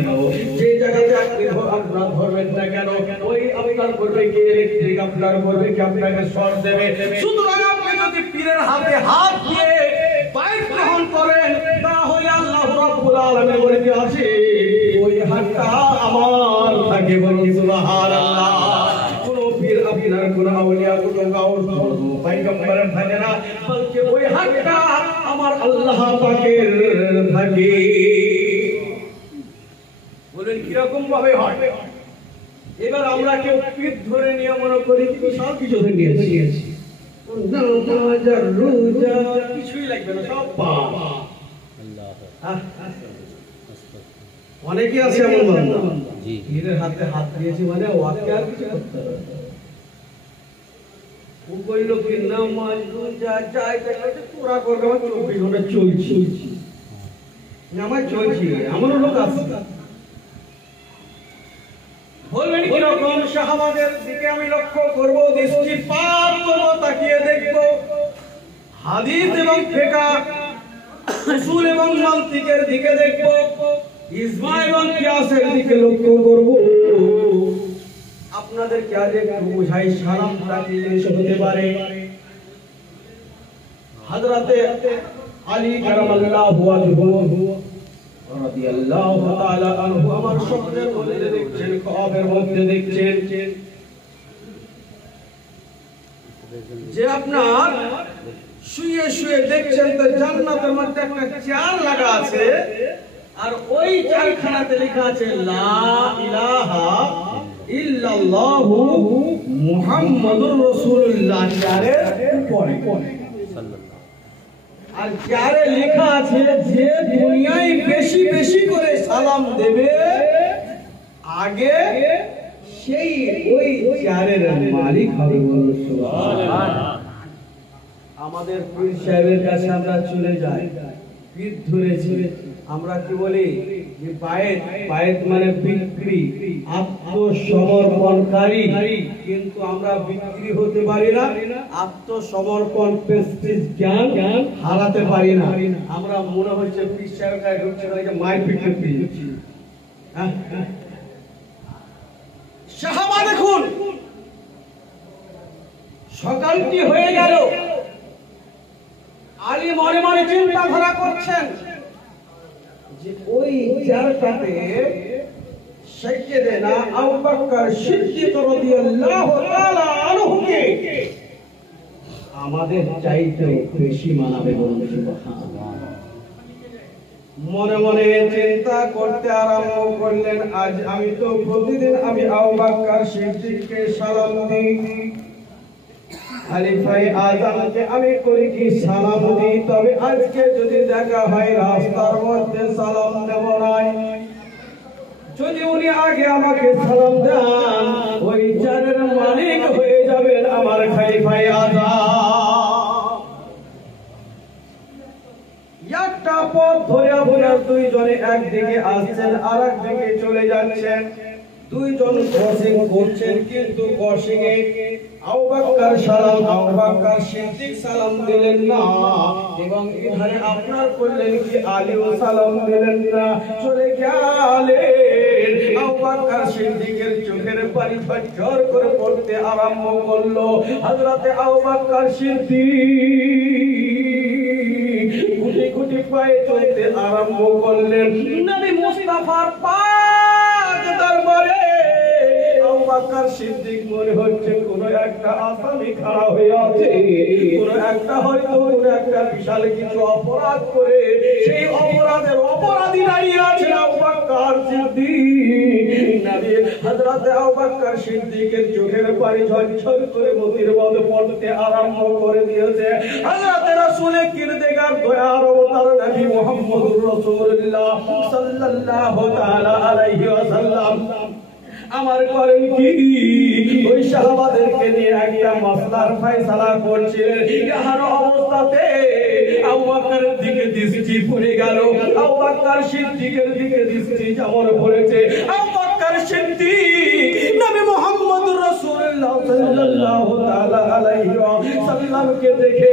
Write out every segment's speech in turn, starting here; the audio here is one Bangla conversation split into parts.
ছিল, যে জায়গাতে আপনি আপনার ধরবেন না কেন, ওই আপনার করবে কি ইলেকট্রিক, আপনার করবে কি আপনাকে শর্ট দেবে। সুতরাং আপনি যদি পীরের হাতে হাত দিয়ে বাইক গ্রহণ করেন, তাহলে আল্লাহ রাব্বুল আলামিন বলতে আছে ওই হাতটা আমার থাকে। বলুন সুবহানাল্লাহ। কোন পীর আপনার কোন আউলিয়া কোন গাউস পয়গম্বরের থাকে না, বলতে ওই হাতটা আমার আল্লাহ পাকের থাকে। বলেন কিরকম ভাবে হয়? এবার আমরা কেউ পীর ধরে নিয়ে মনে করি সব কিছু ধরে নিয়েছি, কিছুই লাগবে না, সব অনেকে আছে এমন বান্দা পীরের হাতে হাত দিয়েছি মানে ওকে আর কিছু করতে হবে না। ও কইল কি নামাজ রোজা যাই দেখলে পুরা করবে, 24 ঘন্টা চলছি নামাজ চলছি, এমন লোক আছে। বলবেন কি রকম? সাহাবাদের দিকে আমি লক্ষ্য করব, দৃষ্টিপাত করব, তাকিয়ে দেখব, হাদিস এবং ফিকহ, উসুল এবং মানতিকের দিকে দেখব, ইজমা এবং কিয়াসের দিকে লক্ষ্য করব। আপনাদেরকে আজ একটু বুঝাই, সালামটা কি জিনিস হতে পারে। হযরতে আলী কারামাল্লাহু ওয়াজহুহু রাদিয়াল্লাহু তাআলা আনহু আমার স্বপ্নের মধ্যে দেখছেন, খ্বাবের মধ্যে দেখছেন যে আপনার শুয়ে শুয়ে দেখছেন তো জান্নাতের মধ্যে একটা চেয়ার লাগা আছে, আর ওই চেয়ারখানাতে লেখা আছে লা ইলাহা ইল্লাল্লাহু মুহাম্মাদুর রাসূলুল্লাহ। চেয়ারের উপরে আর চেয়ারে লেখা আছে যে দুনিয়ায় বেশি বেশি করে সালাম দেবে আগে সেই ওই চেয়ারের মালিক হবে। বলুন সুবহানাল্লাহ। আমাদের পীর সাহেবের কাছে আমরা চলে যাই, পীর ধরেছি, আমরা কি বলি যে বায়েত, বায়েত মানে বিক্রি, আত্মসমর্পণকারী। কিন্তু আমরা বিক্রি হতে পারি না, আত্মসমর্পণ প্রেস্টিজ জ্ঞান হারাতে পারি না। আমরা মনে হচ্ছে পীর সাহেবের কাছে ঢুকছে না, মারপিট করতে যাচ্ছি। সাহাবা দেখুন, সকালটি হয়ে গেল, আলী মনে মনে চিন্তাধারা করছেন যে ওই চেয়ারটাতে সাইয়েদেনা আবু বকর সিদ্দিক রাদিয়াল্লাহু তাআলা আনহুকে আমাদের চাইতে বেশি মানাবে। বলুন সুবহানাল্লাহ। মনে মনে চিন্তা করতে আরম্ভ করলেন, আজ আমি তো প্রতিদিন আমি আবু বকর সিদ্দিককে সালাম দিই, খলিফায়ে আযমকে আমি করি কি সালাম দিই, তবে আজকে যদি দেখা হয় রাস্তার মধ্যে সালাম দেব না, যদি উনি আগে আমাকে সালাম দেন ওই চেয়ারের মালিক হয়ে যাবেন আমার খলিফায়ে আযম। একটা পথ ধরে আপনার দুইজনে একদিকে আসছেন আর একদিকে চলে যাচ্ছেন, দুইজন ক্রসিং করছেন, কিন্তু ক্রসিং এ আবু বকর সালাম, আবু বকর সিদ্দিক সালাম দিলেন না, এবং এখানে আপনার করলেন কি আলীও সালাম দিলেন না। চলে গেলেন, আবু বকর সিদ্দিকের চোখের পানি ঝরঝর করে পড়তে আরম্ভ করলো। হযরতে আবু বকর সিদ্দিক গুটি গুটি পায়ে চলতে আরম্ভ করলেন। নবী মুস্তাফার পাক দরবারে আবু বকর সিদ্দিক মনে হচ্ছে কোন একটা আসামি খাড়া হয়ে আছে, কোন একটা হয়তো কোন একটা বিশাল কিছু অপরাধ করে সেই অপরাধের অপরাধী দাঁড়িয়ে আছে আবু বকর সিদ্দিক। নবী হযরতে আবু বকর সিদ্দিকের চোখের পানি ঝরঝর করে মতির মতো পড়তে আরম্ভ করে দিয়েছে। হযরতে রাসূল কিরদেগার দয়ার অবতার নবী মুহাম্মদুর রাসূলুল্লাহ সাল্লাল্লাহু তাআলা আলাইহি ওয়াসাল্লাম আমার করেন কি ওই সাহাবাদেরকে নিয়ে একটা মাসলার ফয়সালা করছিলেন। ইহার অবস্থাতে আবু বকরের দিকে দৃষ্টি পড়ে গেল, আবু বকর সিদ্দিকের দিকে দৃষ্টি যেমন পড়েছে, আবু বকর সিদ্দিক নবী মুহাম্মদুর রাসূলুল্লাহ সাল্লাল্লাহু তাআলা আলাইহি ওয়াসাল্লামকে দেখে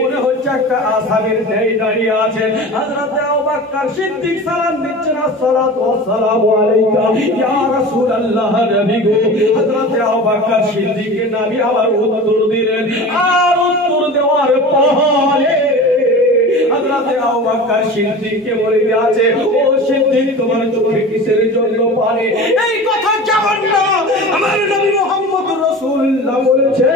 মনে হচ্ছে একটা আসামির ন্যায় দাঁড়িয়ে আছেন। হযরত আবু বকর সিদ্দিক সালাম দিচ্ছেন, আসসালাতু ওয়াসসালামু আলাইকা ইয়া রাসূলুল্লাহ। নবী গো, হযরত আবু বকর সিদ্দিককে নবী আবার উত্তর দিলেন। আর উত্তর দেওয়ার পরে হযরত আবু বকর সিদ্দিককে বলে দিয়েছে, ও সিদ্দিক, তোমার চোখে কিসের জন্য পানি? এই কথা যেমন না আমার নবী মুহাম্মদুর রাসূলুল্লাহ বলেছে।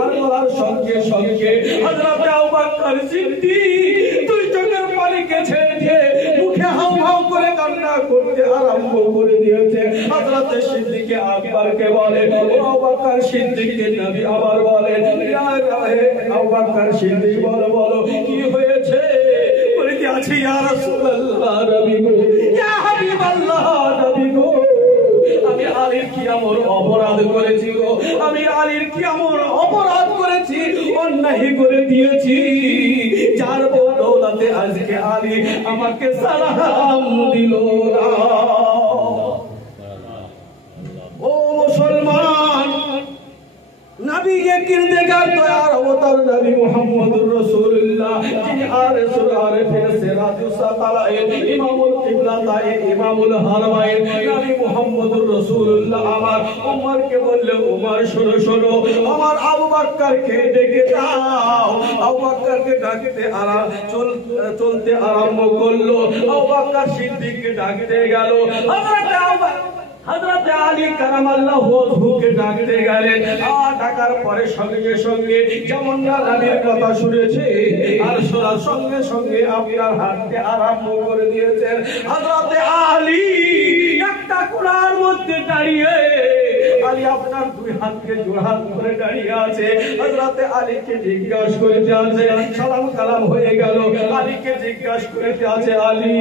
আর বলার সঙ্গে সঙ্গে হযরত আবু বকর সিদ্দিক দুই চোখের পানিকে ছেড়ে দিয়ে মুখে হাউ হাউ করে কান্না করতে আরম্ভ করে দিয়েছে। হযরত সিদ্দিক আকবরকে বলে, ও আবু বকর সিদ্দিককে নবী আবার বলেন, ইয়া আবু বকর সিদ্দিক, বলো কি হয়েছে? বলে কি আছে, ইয়া রাসূলুল্লাহ, নবী গো, ইয়া হাবিবাল্লাহ, নবী গো, আমি আলীর কি এমন অপরাধ করেছি গো? আমি আলীর কি এমন অপরাধ করেছি, অন্যায় করে দিয়েছি, যার বদৌলতে আজকে আলী আমাকে সালাম দিল না। ও মুসলমান, নবীকে কিরদেগার তৈয়ার অবতার নবী মুহাম্মদুর রাসূলুল্লাহ, যিনি আরশুল আরিফিন সিরাজুস সালাইন ইমামুল কিবলাতাইন ইমামুল হারমাইন নবী মুহাম্মদুর রাসূলুল্লাহ আমার উমরকে বললে, উমর শোনো শোনো, আমার আবু বকরকে ডেকে দাও। আবু বকরকে ডাকতে চলতে আরম্ভ করলো। আবু বকর সিদ্দিককে ডাকতে গেল। হযরত আলী কারামাল্লাহু ওয়াজহুকে ডাকতে গেলেন। আর ডাকার পরে সঙ্গে সঙ্গে যেমন নবীর কথা শুনেছে আর শোনার সঙ্গে সঙ্গে আপনার হাঁটতে আরম্ভ করে দিয়েছেন। হযরত আলী একটা কোণার মধ্যে দাঁড়িয়ে, আলী আপনার দুই হাতকে জোড়হাত করে দাঁড়িয়ে আছে। হযরত আলীকে জিজ্ঞাসা করতে আছে, সালাম কালাম হয়ে গেল, আলীকে জিজ্ঞাসা করতে আছে, আলী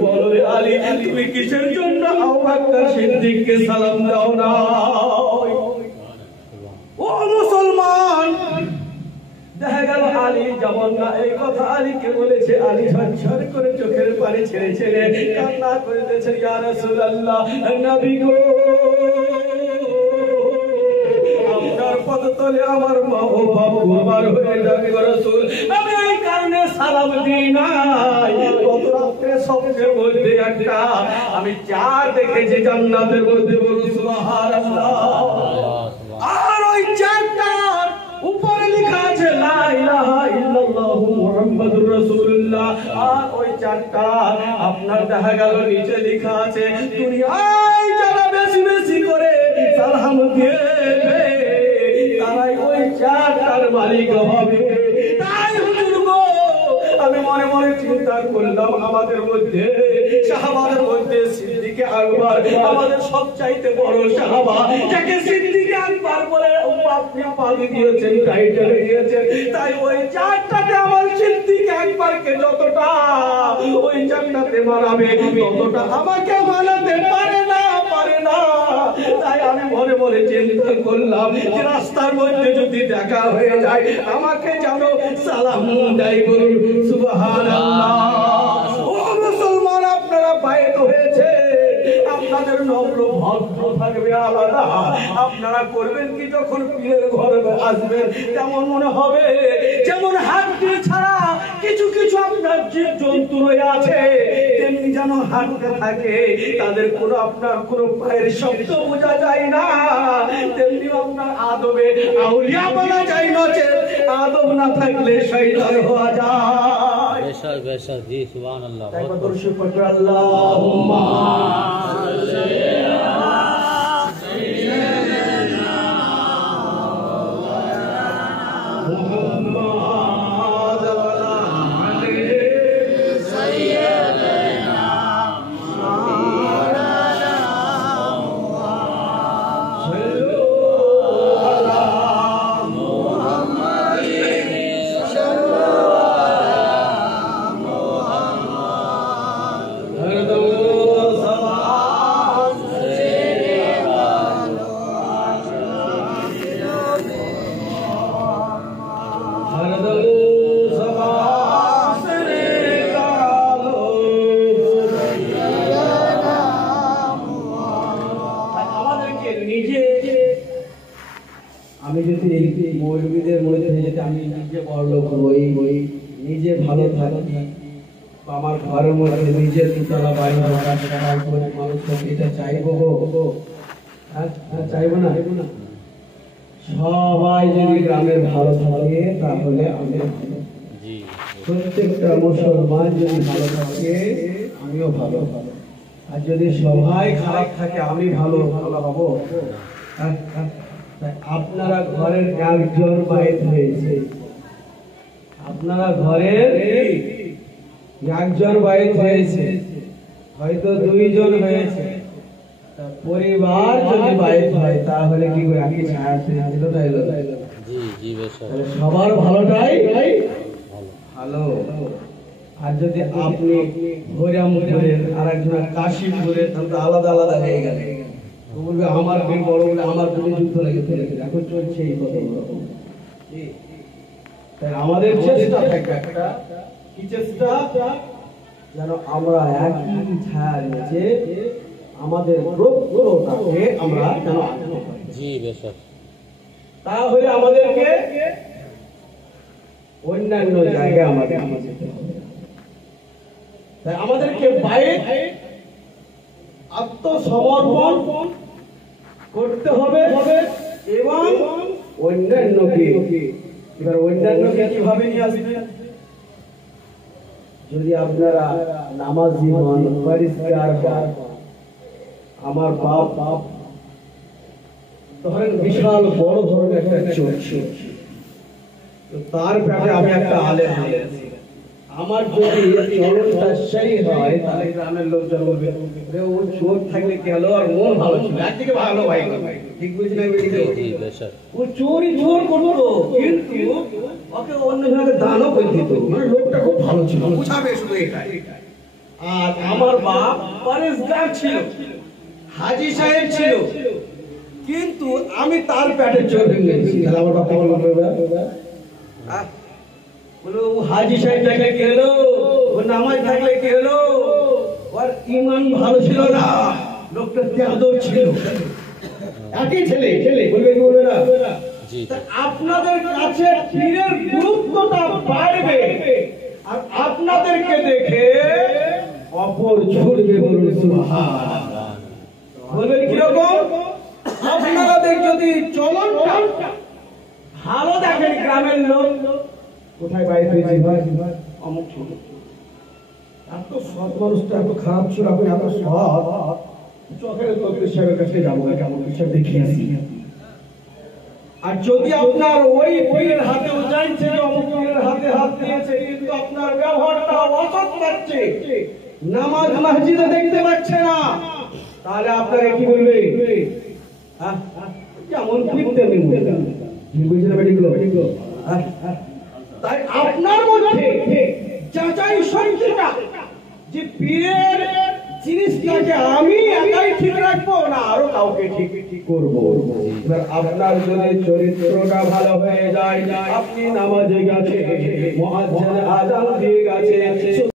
বলো আলী, তুমি কিসের জন্য আবু বকর সিদ্দিককে সালাম দাও না? ও মুসলমান, দেখা গেল আলী যেমন না এই কথা আলীকে বলেছে, আলী ঝরঝর করে চোখের পানি ছেড়ে ছেড়ে কান্না করিতেছে, ইয়া রাসূলুল্লাহ, নবী গো, আপনার পদতলে আমার মা ও বাবা কুরবান হয়ে যাবে গো রাসূল। আমি এই কারণে সালাম দিই নাই। গত রাতে স্বপ্নের মধ্যে একটা আমি চাঁদ দেখেছি জান্নাতের মধ্যে, বলুন সুবহানাল্লাহ। আর ওই চাঁদটার উপরে লেখা আছে লা ইলাহা ইল্লাল্লাহু মুহাম্মাদুর রাসূলুল্লাহ। আর ওই চাঁদটা আপনার দেখা গেল নিচে লেখা আছে, দুনিয়ায় যারা বেশি বেশি করে সালাম দিবে তারাই ওই চাঁদটার মালিক হবে। তাই হুজুর গো, আমি মনে মনে চিন্তা করলাম, আমাদের মধ্যে সাহাবাদের মধ্যে সিদ্দিকে আকবর আমাদের সবচাইতে বড় সাহাবা, যাকে সিদ্দিকে আকবর বলে আপনি পালি দিয়েছেন, টাইটেল দিয়েছেন। তাই ওই চারটাতে আমার সিদ্দিকে আকবরকে যতটা ওই চারটাতে মানাবে ততটা আমাকে মানাতে পারে না। তাই আমি মনে মনে চিন্তা করলাম যে রাস্তার মধ্যে যদি দেখা হয়ে যায় আমাকে যেন সালাম দেয়, বলুন সুবহানাল্লাহ। ও মুসলমান, আপনারা বাইত হয়েছে, আপনাদের নম্র ভদ্র থাকবে আলাদা। আপনারা করবেন কি, যখন পীরের ঘরে আসবেন তেমন মনে হবে যেমন হাঁটতে ছাড়া কিছু কিছু আপনার জীব জন্তু আছে তেমনি যেন হাঁটতে থাকে, তাদের কোনো আপনার কোনো পায়ের শব্দ বোঝা যায় না। তেমনি আপনার আদবে আউলিয়া বলা যায় না, আদব না থাকলে শয়তান হওয়া যায়। বেশক বেশক, জি সুবহানাল্লাহ। একবার দরুদ পড়বে, আল্লাহুম্মা সাল্লি আলা সাইয়্যিদিনা মুহাম্মাদ ওয়া আলি সাইয়্যিদিনা মাওলানা মুহাম্মদ সাল্লাল্লাহু মধ্যে নিজের দুতলা বাড়ি ভাড়া করে মানুষ এটা চাইবো গো? চাইবো না? সবাই যদি গ্রামের ভালো থাকে তাহলে আমি ভালো, জি প্রত্যেকটা মুসলমান যদি ভালো থাকে আমিও ভালো, আর যদি সবাই খারাপ থাকে আমি ভালো হবো? আপনারা ঘরের একজন বাইর হয়েছে, আপনারা ঘরের একজন বাইর হয়েছে, হয়তো দুইজন হয়েছে, পরিবার যদি বাইর হয় তাহলে কি করে একই ছায়া ছিল? জি জি বেশক সবার ভালোটাই ভালো। ভালো। আর যদি আপনি হরিরাম ঘুরেন আর একজন কাশিম ঘুরেন তাহলে আলাদা আলাদা হয়ে গেলে বলবে আমার মেয়ে বড় বলে আমার তুমি যুদ্ধ লেগে ফেলেছে, এখন চলছে এই কথা। তাই আমাদের চেষ্টা থাকবে একটা, কি চেষ্টা? যেন আমরা একই ছায়ার নিচে আমাদের লক্ষ্যটাকে আমরা যেন আনতে পারি। জি বেশক তাহলে আমাদেরকে অন্যান্য জায়গায় আমাদের যেতে হবে। তাই আমাদেরকে বাইরে আত্মসমর্পণ করতে হবে এবং অন্যান্যকে, এবার অন্যান্যকে কিভাবে নিয়ে আসবে? যদি আপনারা নামাজি হন, পরিষ্কার হন, আমার বাপ ধরেন বিশাল বড় ধরনের একটা চোখ, তার পেটে আমি একটা আলেম, আমার যদি চলনটা সেই হয় তাহলে গ্রামের লোকজন বলবে ও চোর থাকলে গেল আর মন ভালো ছিল, একদিকে ভালো ভাই, ঠিক বুঝি না? জি বেশক ও চোরই চোর করতো, কিন্তু ওকে অন্য জনকে দানও করে দিত, মানে লোকটা খুব ভালো ছিল, বুঝাবে শুধু এটাই। আর আমার বাপ পরেশগার ছিল, হাজী সাহেব ছিল, কিন্তু আমি তার পেটে চোর ভেঙেছি। তাহলে আমার বাবা বলবে বলো ও হাজী সাহেব থাকলে কি হলো, ও নামাজ থাকলে কি হলো, ওর ইমান ভালো ছিল না, লোকটা ত্যাগদর ছিল। একই ছেলে বলবে কি বলবে না? জি আপনাদের কাছে পীরের গুরুত্বটা বাড়বে আর আপনাদেরকে দেখে অপর ছুটবে, বলুন সুবহানাল্লাহ। বলবেন কিরকম? আপনাদের যদি চলনটা ভালো দেখেন, গ্রামের লোক কোথায় বাইরে হয়েছে ভাই অমুক ছোট, এত সৎ মানুষটা এত খারাপ ছিল, আপনি এত সৎ, চোখের তকলির সাহেবের কাছে যাবো কেমন হিসাব দেখিয়ে আসি। আর যদি আপনার ওই পীরের হাতে জানছে যে অমুক পীরের হাতে হাত দিয়েছে, কিন্তু আপনার ব্যবহারটা অসৎ লাগছে, নামাজ মসজিদে দেখতে পাচ্ছে না, তাহলে আপনাকে কি বলবে? কেমন ফিরতে তাই আপনার মধ্যে যাচাই শক্তিটা, যে পীরের জিনিসটাকে আমি একাই ঠিক রাখবো না আরো কাউকে ঠিক করবো। এবার আপনার যদি চরিত্রটা ভালো হয়ে যায়, আপনি নামাজে গেছে, মুয়াজ্জিন আযান দিয়ে গেছে,